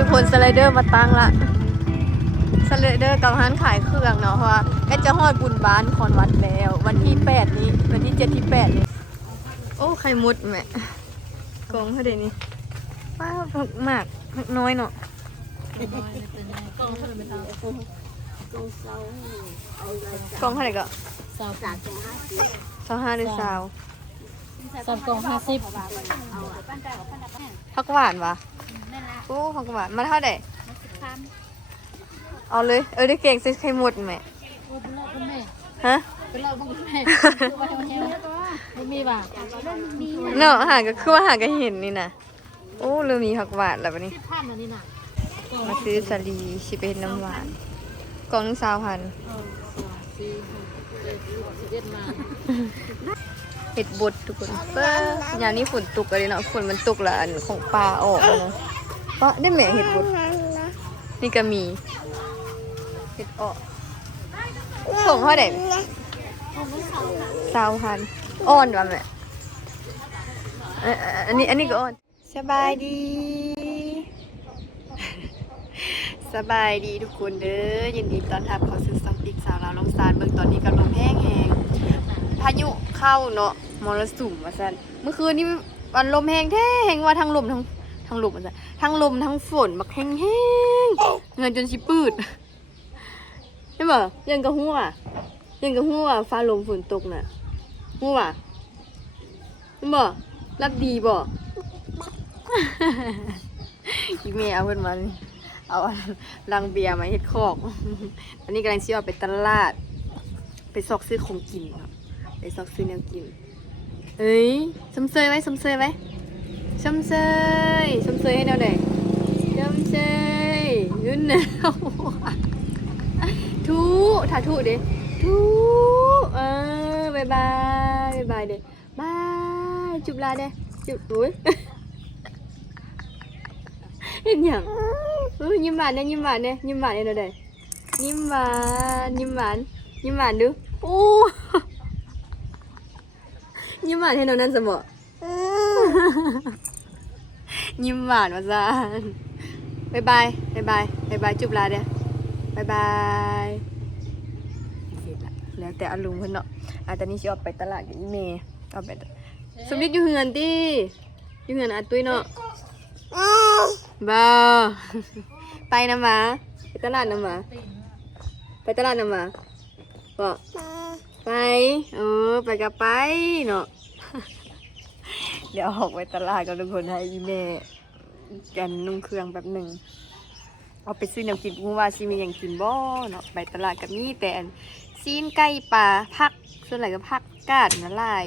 ทุกคนสไลเดอร์มาตั้งละสไลเดอร์กับร้านขายเครื่องเนาะเพราะว่าใกล้จะฮอดบุญบ้านคอนวัดแล้ววันที่8นี้วันที่7ที่8นี้โอ้ไข่มุดแม่กองเท่าเดี๋ยวนี้ว้าวผักมากผักน้อยเนาะกองเท่าไหร่ก็25หรือ20กล่อง50ผักหวานวะโอ้ผักหวานมาเท่าไหร่เอาเลยได้เก่งใส่ไข่มุดแม่ฮะเป็นเราบุญแม่ไม่มีป่ะเนาะหาก็คือว่าหาก็เห็นนี่นะโอ้เริ่มมีผักหวานแล้ววันนี้มาซื้อสาลีชิเป็นน้ำหวานกล่องนึง20,000เห็ดบดทุกคนอย่างนี้ฝนตกเลยเนาะฝนมันตกละอันของปลาออกแล้วนะปะได้แม่เห็ดบดนี่ก็มีเห็ดออกส่งเท่าไหร่20,000อ่อนว่ะแม่อันนี้ก็อ่อนสบายดีสบายดีทุกคนเด้อยินดีต้อนรับเข้าสู่ช่องติ๊กสาวลาวลงซานเบิ่งตอนนี้ก็ลมแห้งพายุเข้าเนาะมรสุมว่าซั่นเมื่อคืนนี้วันลมแห้งแท้แห้งว่าทั้งลมทั้งลมว่าซั่นทั้งลมทั้งฝนบักแห้งเงินจนสิปืดใช่บ่ยังกะฮู้ฟ้าลมฝนตกน่ะฮู้ว่ะใช่บ่รับดีบ่อีเมเอาเพิ่นมาเอาลังเบียร์มาเฮ็ดคอกอันนี้กำลังสิออกไปตลาดไปซอกซื้อของกินไปซอกซื้อแนวกินเอ้ยสมเซยไว้ให้แนวใดสมเซยยืนแนวทูถ่าทูเด้ทูบ๊ายบายเด้บายจุบลาเด้จุบอุ้ยเห็นหยังยิ้มหวานเนี่ยยิ้มหวานเนาะเด้ยิ้มหวานดูโอ้ยิ้มหวานให้น้องนั่นสมอยิ้มหวานมาซะบ๊ายบายจุบลาเด้บ๊ายบายเสร็จละแล้วแต่อารมณ์เพิ่นเนาะตอนนี้สิออกไปตลาดกับอีเมย์เอาไปสมฤทธิ์อยู่เฮือนติอยู่เฮือนอาตุ้ยเนาะบ่ไปนำมาไปตลาดนำมาบ่ไปไปกับไปเนาะเดี๋ยวออกไปตลาดกับทุกคนให้อีเมกันนุ่งเครื่องแบบหนึ่งเอาไปซื้อน้ำกินกูว่าสิมีอย่างกินบ่เนาะไปตลาดกับนี่แต่ซีนไก่ปลาผักส่วนไหนก็ผักกาดนะลาย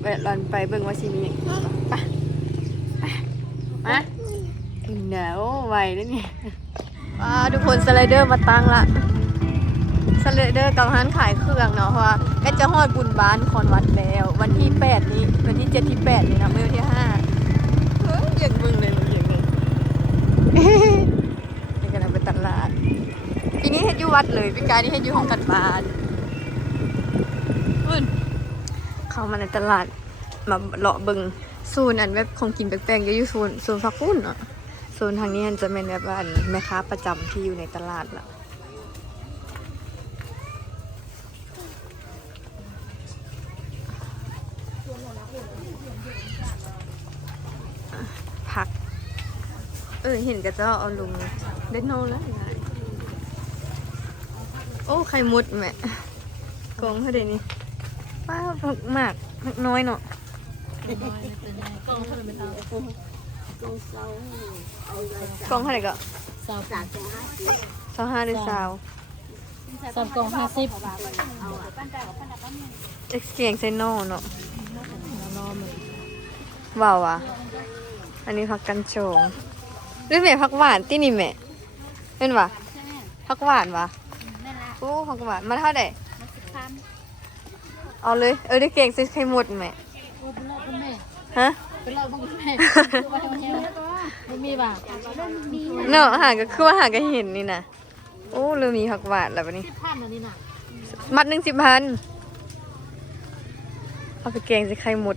ไปลอนไปเบิ่งว่าสิมีอย่างไปมาหนาวไวแล้วเนี่ยทุกคนสไลเดอร์มาตั้งละสไลเดอร์กับร้านขายเครื่องเนาะเพราะว่าใกล้จะฮอดบุญบ้านคอนวัดแล้ววันที่8นี้วันที่7ที่8นี่นะไม่วันที่5อย่างมึงเลยอย่างนี้นี่กำลังไปตลาดปีนี้เฮ็ดอยู่วัดเลยปีกายนี้เฮ็ดอยู่ห้องกันบ้านเข้ามาในตลาดมาเลาะเบิ่งโซนอันแบบของกินแปลกๆอยู่โซนฟักปุ้นเนาะโซนทางนี้มันจะเป็นแบบว่าแม่ค้าประจำที่อยู่ในตลาดละผักเห็นกระเจ้าเอาลุงเด็ดโน่แล้วโอ้ไข่มุดแม่กองเท่าเดี๋ยวนี้ว้าวผักมากผักน้อยเนาะกองเท่าไหร่ก็25หรือ20กล่อง50เสียงไซโน่เนาะว้าวอันนี้ผักกันโชงหรือแม่ผักหวานที่นี่แม่เป็นวะผักหวานวะโอ้ผักหวานมาเท่าไหร่เอาเลยได้เก่งใส่ไข่มุดแม่ฮะเป็นเราบุญแม่ไม่มีป่ะเนาะหาก็คือว่าหาก็เห็นนี่นะโอ้เริ่มมีผักหวานแล้ววันนี้มัด1 10,000เอาไปแกงใส่ไข่มุด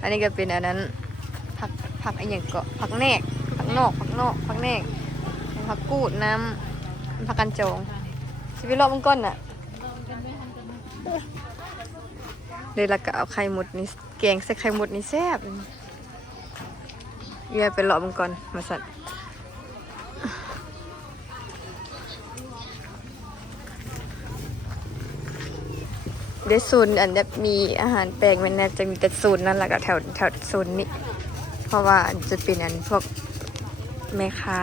อันนี้ก็เป็นอันนั้นผักอะไรอย่างเกาะผักแนก ผักนอกผักแหนกผักกูดน้ำผักกันจองชีวิตรอบมันก้อนน่ะเลยละก็เอาไข่หมดนี่แกงใส่ไข่หมดนี่แซ่บเยไปรอบมันก่อนมาสัตว์เดี๋ยวโซนอันจะมีอาหารแปลกมันจะมีแต่โซนนั่นแหละก็แถวโซนนี้เพราะว่าจะเป็นอันพวกแม่ค้า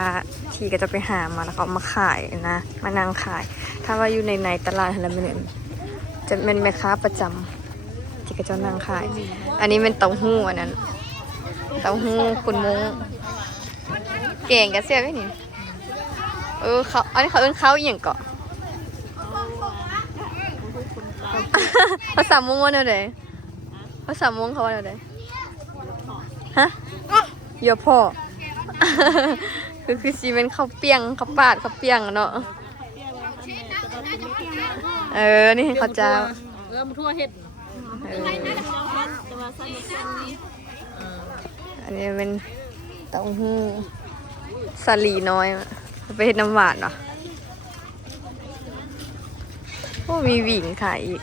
ที่ก็จะไปหามาแล้วก็มาขายนะมานั่งขายถ้าว่าอยู่ในตลาดอะไรมันจะเป็นแม่ค้าประจำที่ก็จะนั่งขายอันนี้เป็นเต้าหู้อันนั้นเต้าหู้คุณมุ้งเก่งกันเสียไหมนี่เขาอันนี้เขาเอิ้นเขาอย่างเกาะภาษามงว่าอะไรภาษามงเขาว่าอะไรฮะเยอะพ่อ คือซีเป็นข้าวเปียงข้าวปาดข้าวเปียงเนาะนี่เขาจะมาทั่วเห็ดอันนี้เป็นเต้าหู้สาลีน้อยไปเห็ดน้ำหวานเนาะโอ้มีหวิงขายอีก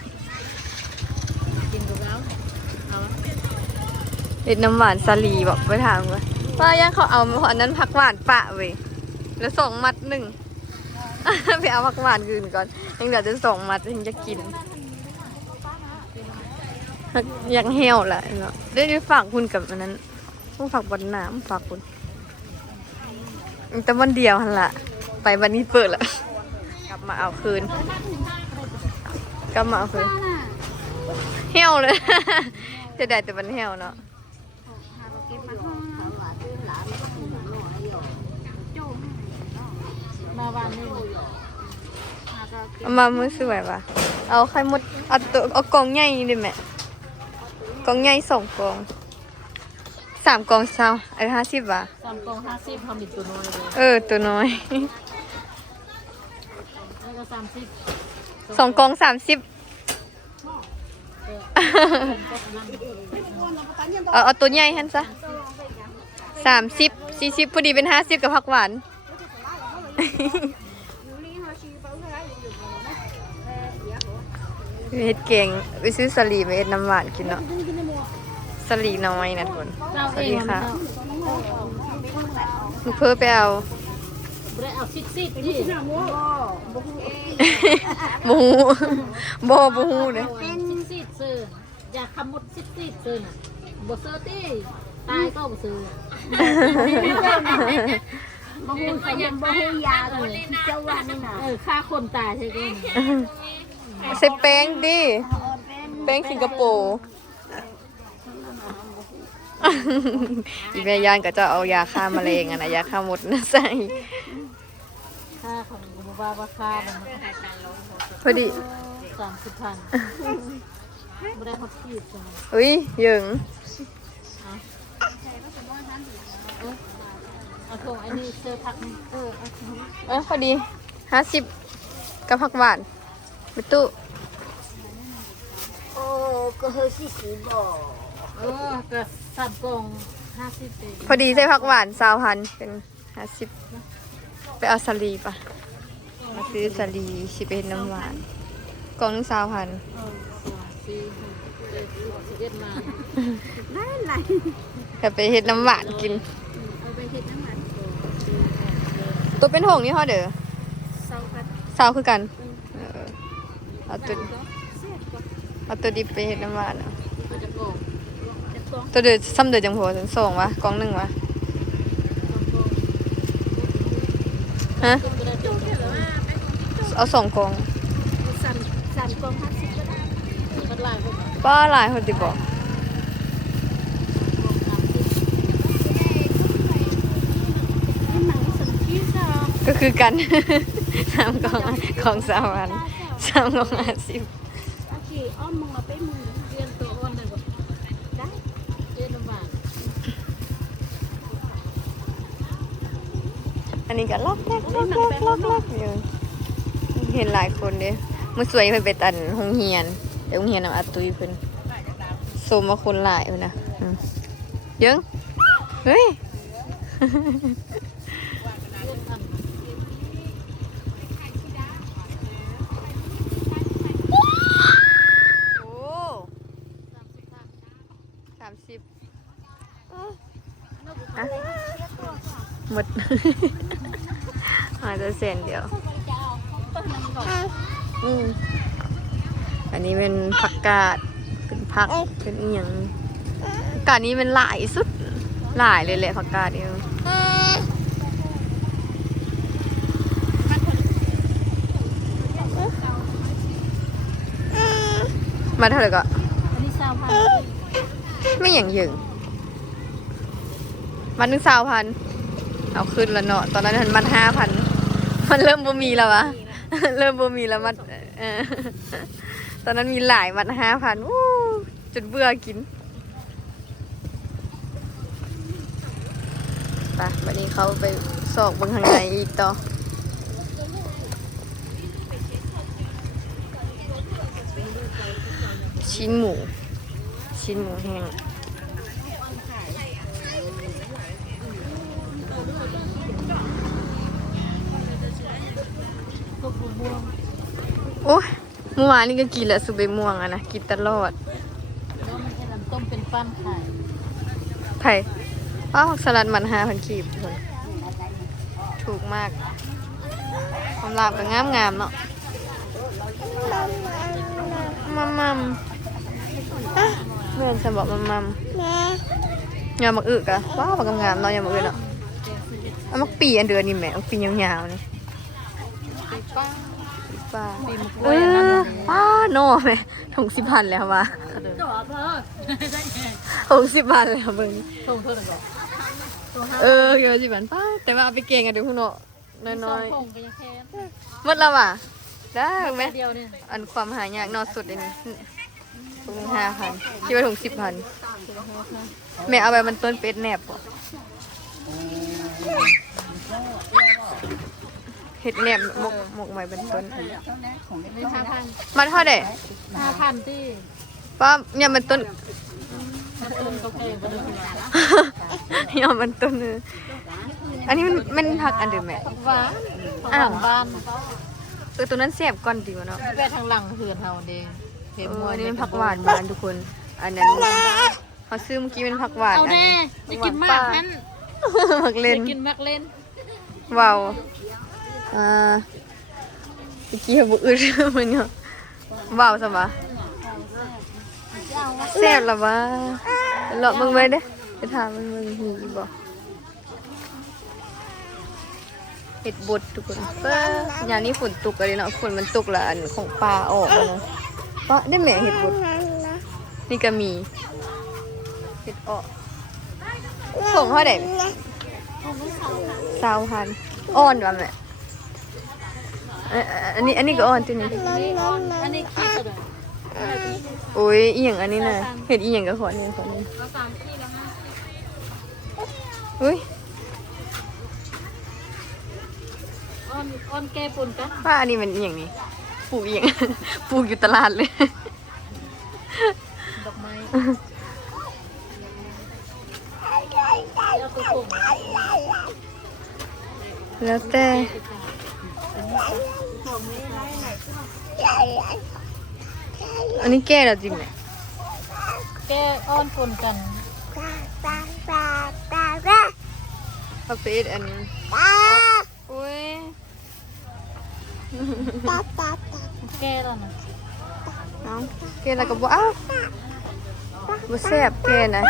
เห็ดน้ำหวานสาลีบอกไปถามว่ายังเขาเอาอันนั้นผักหวานปะเว้ยแล้ว2 มัด 1 ไปเอาผักหวานคืนก่อนยังเดี๋ยวจะ2 มัดถึงจะกินยังเหี่ยวแหละเนาะได้ฝากคุณกับอันนั้นฝากบนน้ำฝากคุณแต่วันเดียวหันละไปวันนี้เปิดละกลับมาเอาคืนเหี่ยวเลย จะได้แต่วันเหี่ยวเนาะมาวันนึงเอามามือสวยป่ะเอาไข่มดเอากองใหญ่ดิแม่กองใหญ่2 กอง3 กองเช้า50 บาท3 กอง50ทำอีกตัวน้อยเลยตัวน้อยแล้วก็2 กอง 30เอาตัวใหญ่ฮั่นซะ30 40พอดีเป็น50กับผักหวานเฮ็ดเก่งไปซื้อสลีมาเฮ็ดน้ำหวานกินเนาะสลีน้อยนะทุกคนสวัสดีค่ะลูกเพิ่อไปเอาได้เอาซิดๆนี่บูฮูเลยซิดๆซื้ออยากขมุดซิดๆซื้อน่ะบ่ซื้อตี้ตายก็บ่ซื้อบ่ฮู้ก็ยังบ่ฮู้ยาเลยเจ้าว่านี่น่ะฆ่าคนตายใช่มั้ยใส่แป้งดิแป้งสิงคโปร์อีแม่ย่านก็จะเอายาฆ่าแมลงอะนะยาฆ่ามดนะใส่ค่าของบุบาบาค่าพอดี30,000ไม่ได้พักขีดใช่ไหมอุ้ยยังเอาถุงไอ้นี่เสื้อพักพอดี50กับผักหวานไปตู้ก็เฮสิสิบ่ก็3 กอง50เองพอดีใส่ผักหวาน20,000เป็น50ไปเอาสลีป่ะมาซื้อสลีสิเป็นน้ำหวานกล่องนึง20,000แต่ไปเฮ็ดน้ำหวานกินตัวเป็นหงนี่ฮอเด้อ20,000คือกันเอาตัวดิบไปเฮ็ดน้ำหวานตัวเดือดซ้ำเดือดจังหัวถึง2 วะกล่อง 1 วะฮะเอา2 กล่อง3 กอง50ก็ได้ป้าหลายคนติบอกก็คือกัน 3 กล่องของ3,000 3 กล่อง50อ้อมมึงมาไปมือเรียนตัวอ้อนเลยบ่ได้เรียนลำบากอันนี้ก็ล็อกอยู่เห็นหลายคนเด้มื้อสวยเพิ่นไปตันโรงเรียนแต่โรงเรียนอาตุยเพิ่นสมว่าคนหลายเพิ่นน่ะเยังเฮ้ย โอ้30อ่ะหมด อาจจะเส้นเดียวอันนี้เป็นผักกาดเป็นผักเป็นอีหยังผักกาดนี้เป็นหลายสุดหลายเลยแหละผักกาดเนี่ยมาเท่าไหร่ก็ อันนี้20,000 ไม่อย่างยึงมันนึง20,000เอาขึ้นแล้วเนาะตอนนั้นมัน5,000มันเริ่มบ่มีแล้ววะ เริ่มบ่มีแล้วมันตอนนั้นมีหลายมัน5,000อู้จนเบื่อกินไปวันนี้เขาไปสอกเบางข้างในอีกต่อชิ้นหมูแห้งโอ้ยเมื่อวานนี่ก็กินแล้วสุเบม่วงอะนะกินตลอด แล้วมันให้ลำต้มเป็นปั้นขาย ไผ่ป้าผักสลัดมัน5,000 กีบทุกคนถูกมากความลาบก็งามเนาะมัมเมื่อนฉันบอกมัมยามักอึกอะว้าวงามเนาะยามักอึกเนาะเอามักปีอันเดือนนี่แหม่มักปียาวๆนี่ป้าป้าโน่แม่ถุง10,000แล้วว่ะถุง10,000แล้วเบิ่ง ส่งเท่าไหร่ก่อน เกี่ยวกับ10,000ป้าแต่ว่าเอาไปเก่งกันเดี๋ยวคุณเนาะน้อย ส่งไปยังแค่ ๆหมดแล้วว่ะได้ไหม เดียวเนี่ย อันความหายากนอสุดอันนี้ถุง5,000คิดว่าถุง10,000แม่เอาไปมันต้นเป็ดแนบบ่เห็ดแนบหมกใหม่เป็นต้น ไม่5,000 มันเท่าไหร่ 5,000ที่ ป้าเนี่ยมันต้น ต้นเขาแพงกว่าเดิม เนี่ยมันต้นอันนี้มันผักอันเดิมแม่ หวานอ้าวบ้าน ตัวนั้นแซ่บก่อนดีกว่าเนาะ แวะทางหลังเหือนเฮาเด้เห็น อันนี้เป็นผักหวานบ้านทุกคนอันนั้นเขาซื้อเมื่อกี้เป็นผักหวาน เอา อัน แน่ นี้ จะกินมากนั้น ผักเล่น จะกินมากเล่น ว้าวเมื่อกี้บุอึดมันเนาะว้าวสบะแซ่บละวะเลาะมึงไปเด้จะถามมึงหีบ่เห็ดบดทุกคนอย่างนี้ฝนตกอะไรเนาะฝนมันตกละอันของปลาออกแล้วนะปะได้แม่เห็ดบดนี่ก็มีเห็ดออกส่งเท่าไหร่20,000อ่อนว่ะแม่อันนี้ก็อ่อนตัวนี้ อันนี้ขี้กระโดด โอ้ยอีหยังอันนี้น่ะเห็ดอีหยังก็ขอนี่ขอนี่ แล้ว3ขี้แล้ว50 อุ้ย อ้อนแก้ปุ่นกัน ว่าอันนี้มันอีหยังนี่ปลูกอีหยัง ปลูกอยู่ตลาดเลย ดอกไม้แล้วตัวผม แล้วแต่อันนี้แก้แล้วจริงไหม แก้อ้อนปุ่นกัน เอาไปเอ็ดอันนี้อุ้ย แก้แล้วนะ เอาแก้แล้วก็บ่เอ้าบ่แซ่บแก้นะ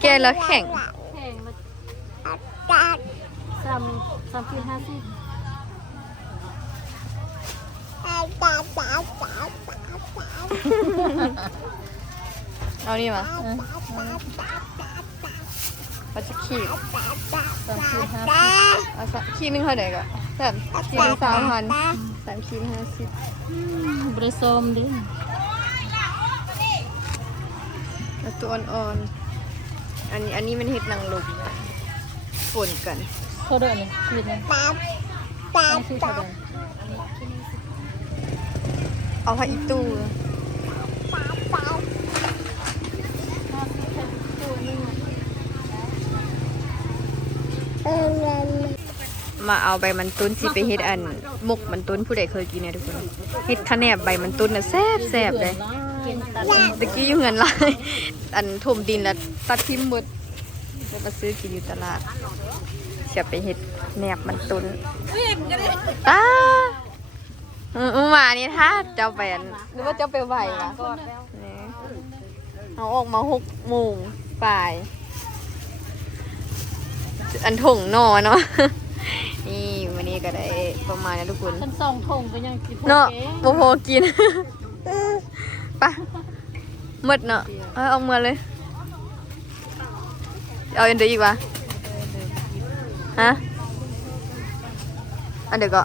แก้แล้วแข็ง แพงมา3ขีด50 เอานี่มาเราจะขีด 3ขีด50 เอาสักขีดหนึงเท่าไหร่ก็แบบขีดหนึง3,000 3ขีด50 บริสมดิ แล้วตัวอ่อนๆอันนี้มันเห็ดนางรมฝนกัน เท่าเดิมเลยขีดนึงขีดเท่าเดิม เอาให้อีตู้ ตัวนึง มาเอาใบมันตุ้นสิไปเฮ็ดอันมุกมันตุ้นผู้ใดเคยกินเนี่ยทุกคนเฮ็ดคะแนบใบมันตุ้นน่ะแซ่บเลย ตะกี้อยู่เงินหลายอันถมดินแล้วตัดทิ่มหมดแล้วมาซื้อกินอยู่ตลาดเสียไปเฮ็ดแหนบมันตุ้นตามานี่ถ้าเจ้าไปอันหรือว่าเจ้าไปไหววะนี่เอาออกมา6 โมงป่าย อันถงนอเนาะ นี่วันนี้ก็ได้ประมาณนี้ทุกคน ฉันส่งทงไปยังกิน เนาะโมโหกิน ไปหมดเนาะเอาเมื่อเลยเอาอันเดียวอีกวะฮะอันเดียวก็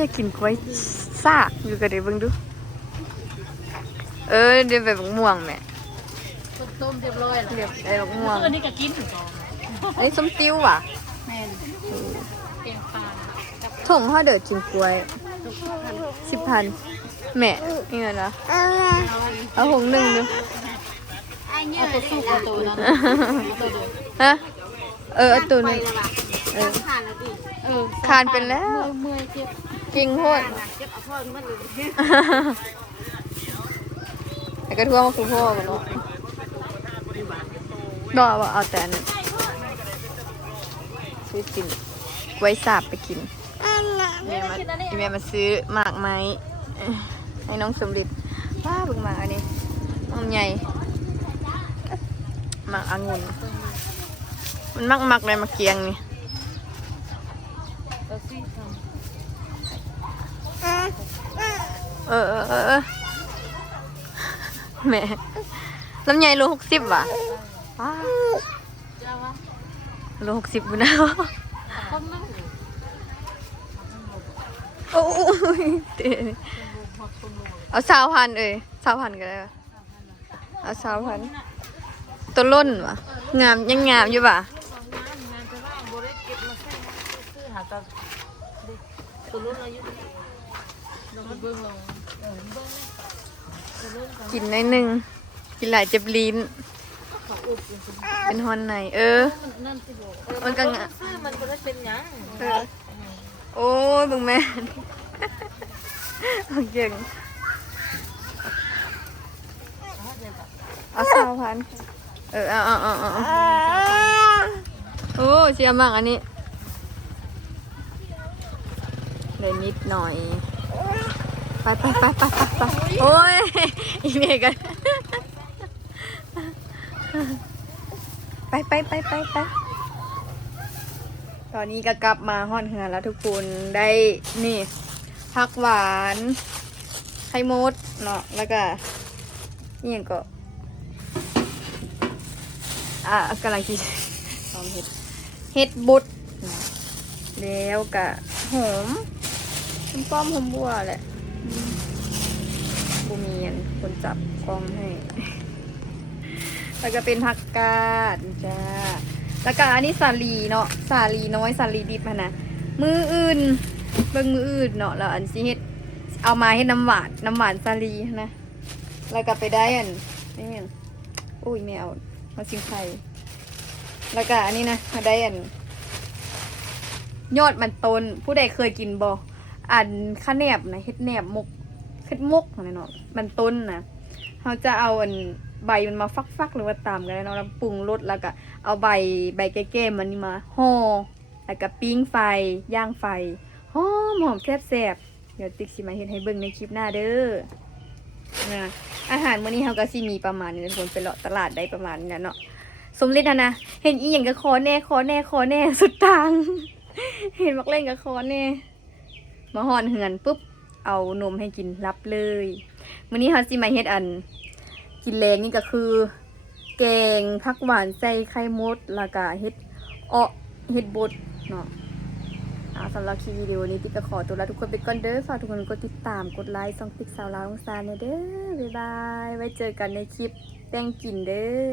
อยากกินกล้วยซากอยู่กันเดี๋ยวเบิ่งดูเดี๋ยวไปบักม่วงแม่ ต้มเรียบร้อยแล้ว เดี๋ยวไปบักม่วง อันนี้ก็กิน อันนี้ส้มติ้วว่ะ แม่นเปียงปลากับ ถงห่อเดือดกินกล้วย10,000แม่นี่ไงนะเอาหง1ดู เอาตัวสู้เอาตัวนั้นตัวเดียว ฮะเอาตัวนึงคานเป็นแล้ว เมื่อยเจ็บ จริงโคตร เจ็บเอาพ่อมันเลย ไอ้กระทั่วมาคุณพ่อกันเนาะดอกว่าเอาแต่นั้นซื้อกินไว้สาบไปกินแม่มาซื้อหมากไม้ให้น้องสมฤทธิ์ว้าบึงหมากอันนี้น้องใหญ่หมากองุ่นมันมักเลยมาเกียงนี่แม่ลำไยโล60ว่ะว้าโล60บุญนะโอ้ยเอา20,00020,000ก็ได้เอา20,000ตัวล้นว่ะงามยังงามอยู่ว่ะ ตัวรุ่นอายุลงเบื้องลง กินหน่อยหนึงกินหลายเจ็บลิ้นเป็นฮอนไหนนั่นสิบอก มันก็งะ ซื้อมันก็ได้เป็นยัง โอ้ยบึงแม่เอาเก่งเอา20,000เอาโอ้เชียร์มากอันนี้เลยนิดหน่อยไปโอ้ยอีเมกันไปตอนนี้ก็กลับมาฮอดเฮือนแล้วทุกคนได้นี่ผักหวานไข่มดเนาะแล้วก็นี่ยังก็กำลังกินพร้อมเห็ดบุดแล้วก็หอมป้อมหอมบัวแหละบูมีนคนจับกล้องให้ แล้วก็เป็นผักกาดจ้าแล้วก็อันนี้สาลีเนาะสาลีน้อยสาลีดิบนะมืออื่นเบิ่งมืออื่นเนาะแล้วอันสิเฮ็ดเอามาให้น้ำหวานสาลีนะแล้วก็ไปได้อันนี่อุ้ยไม่เอามาชิมไข่แล้วก็อันนี้นะมาได้อันยอดมันต้นผู้ใดเคยกินบ่อันข้าแหนบนะเฮ็ดแหนบมกอะไรเนาะมันต้นนะเขาจะเอาอันใบมันมาฟักหรือว่าตามกันเนาะแล้วปรุงรสแล้วก็เอาใบแก่ๆมันนี่มาห่อแล้วก็ปิ้งไฟย่างไฟหอมแซ่บเดี๋ยวติ๊กสิมาเฮ็ดให้เบิ่งในคลิปหน้าเด้อนะอาหารมื้อนี้เขาก็สิมีประมาณนี้ทุกคนไปเลาะตลาดได้ประมาณนี้เนาะสมฤทธิ์นะเห็นอีหยังก็ขอแน่สุดทาง เห็นมักเล่นกับคอแน่มาห่อนเหือนปุ๊บเอานมให้กินรับเลยมื้อนี้เขาสิมาเฮ็ดอันกินแรงนี่ก็คือแกงผักหวานใส่ไข่มดแล้วก็เฮ็ดบดเนาะสำหรับคลิปวิดีโอนี้ติ๊กก็ขอตัวลาทุกคนไปก่อนเด้อฝากทุกคนกดติดตามกดไลค์ส่องติ๊กสาวลาวองศาเด้อบ๊ายบายไว้เจอกันในคลิปแป้งกินเด้อ